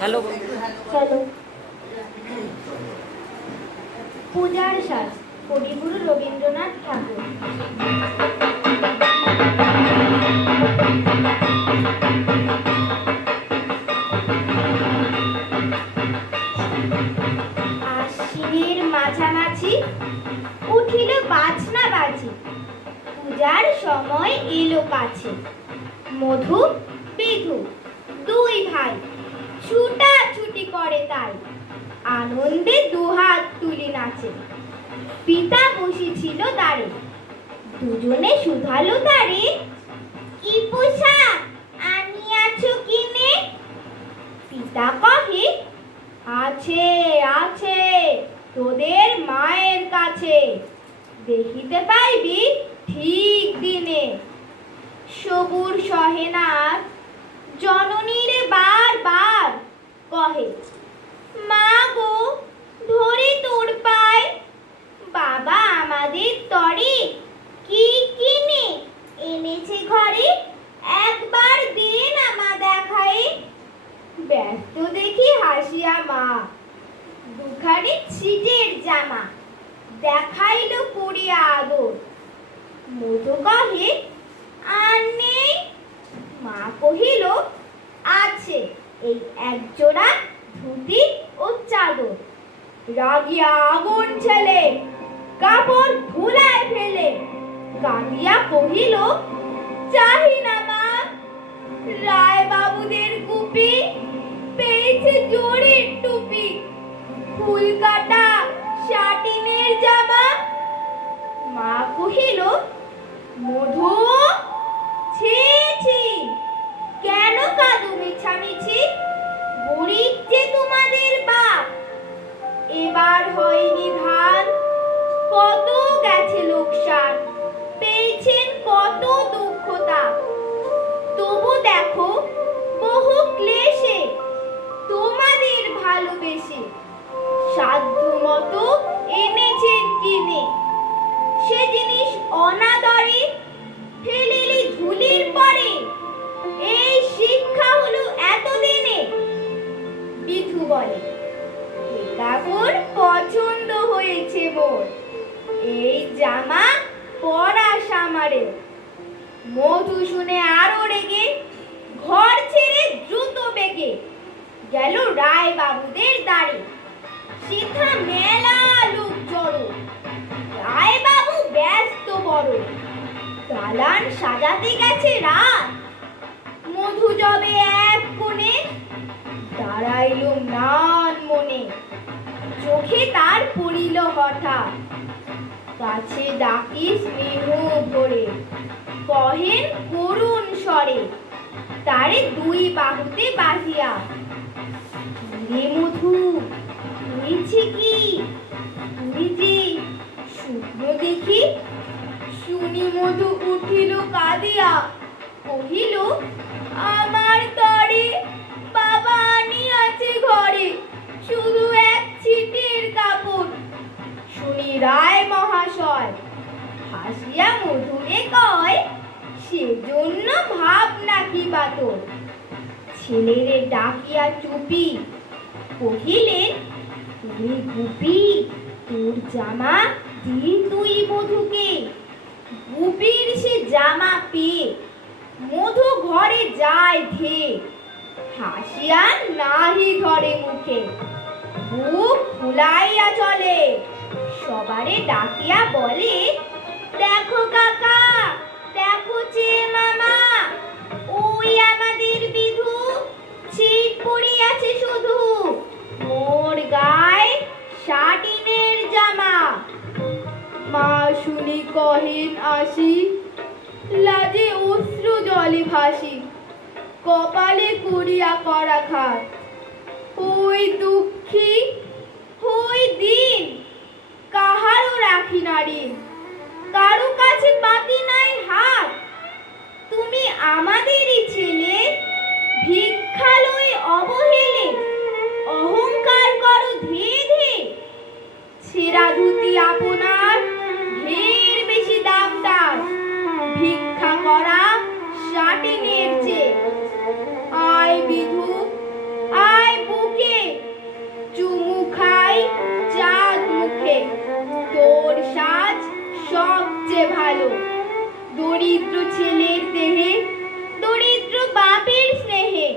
Hello hello. পূজার সাজ, কবিগুরু রবীন্দ্রনাথ ঠাকুর। আশ্বিনের মাঝামাঝি উঠিল বাজনা বাজি, পূজার সময় এলো কাছে। মধু বিধু দুই ভাই ছুটাছুটি করে তাই, আনন্দে দুহাত তুলি নাচে। পিতা বসেছিল দাঁড়ে, দুজনে শুধালো তারে, কি পোশাক আনিয়াছ কিনে? পিতা কহে, আছে আছে তোদের মায়ের কাছে, দেখিতে পাইবি ঠিক দিনে। সবুর সহে না আর, জননীরে বার বার কহে, মা গো ধরে তোর পায়, বাবা আমাদের তরে কি কিনে এনেছে ঘরে, একবার দে না মা দেখাই। ব্যস্ত দেখি হাসিয়া মা, দুখানি ছিটের জামা দেখাইল করিয়া আদর। মধু কহে, আর নেই? মা কহিল, আছে এই একজোড়া ধুতি ও চাদর। রাগিয়া আগুন ছেলে কাপড় ধুলায় ফেলে, কাঁদিয়া কহিল, চাহি না মা, রায় বাবুদের গুপি পেয়েছে জোরের টুপি, ফুল কাটা শাটিনের জামা। মা কহিল, মধু ছি ছি, কেন কাঁদো মিছামিছি? গরিব যে তোমাদের বাপ, এবার হয়নি ধান, কত গেছে লোকসান, পেয়েছেন কত দুঃখ তাপ। তবু দেখো বহু ক্লেশে তোমাদের ভালোবেসে, সাধ্য মতো এনেছেন কিনে। সে জিনিস অনাদরে ফেলিলি ধুলির পরে, এই শিক্ষা হলো এতদিনে। বিধু বলে, এ কাপড় পছন্দ হয়েছে মোর, এই জামা পরা সামারে। মধু শুনে আরো রেগে ঘর ছেড়ে দ্রুত বেগে গেল রায় বাবুদের দ্বারে। সেথা মেলা লোক জড়ো, রায় বাবু ব্যস্ত বড়, দালান সাজাতে গেছে রাত। মধু যবে এক কোণে দাঁড়াইল ম্লান মনে, চোখে তার পড়িল হঠাৎ, কাছে ডাকি স্নেহ ভরে, কহেন করুণ স্বরে তারে দুই বাহুতে বাঁধিয়া, রে মধু হয়েছে কি? তুই যে শুকনো দেখি। শুনি মধু উঠিল কাঁদিয়া, কহিল, আমার তরে বাবা আনিয়াছে ঘরে শুধু এক ছিটের কাপড়। শুনি রায় মহাশয় হাসিয়া মধুরে কয়, সেজন্য ভাব নাকি বাতর। ছেলেরে ডাকিয়া চুপি কহিলেন, রে গুপি, তোর জামা দি তুই মধুকে। গুপির সে জামা পেয়ে মধু ঘরে যায় ধেয়ে, হাসিয়া নাহি ধরে মুখে, বুক ফুলাইয়া চলে। সবারে ডাকিয়া বলে, দেখো কাকা, দেখো চেয়ে মামা, ওই আমাদের বিধু ছিট পড়িয়াছে শুধু, মোর গায়ে শাটিনের জামা। মা শুনি কহেন আসি, লাজে অশ্রু জলে ভাসি, কপালে করিয়া করাঘাত। ওই দুঃখী ওই দিন কাহারও রাখি নারী, কারো কাছে পাতি নাই হাত। তুমি আমাদেরই ছেলে, ভিক্ষা লই অবহেলে, অহংকার করো ধে ধে। ছেঁড়া ধুতি আপনার ঢের বেশি দাম তার, ভিক্ষা করা শাটিনের সবচেয়ে ভালো। দরিদ্র ছেলের দেহে দরিদ্র বাপের স্নেহে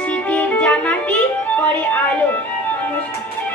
শীতের জামাটি করে আলো। নমস্কার।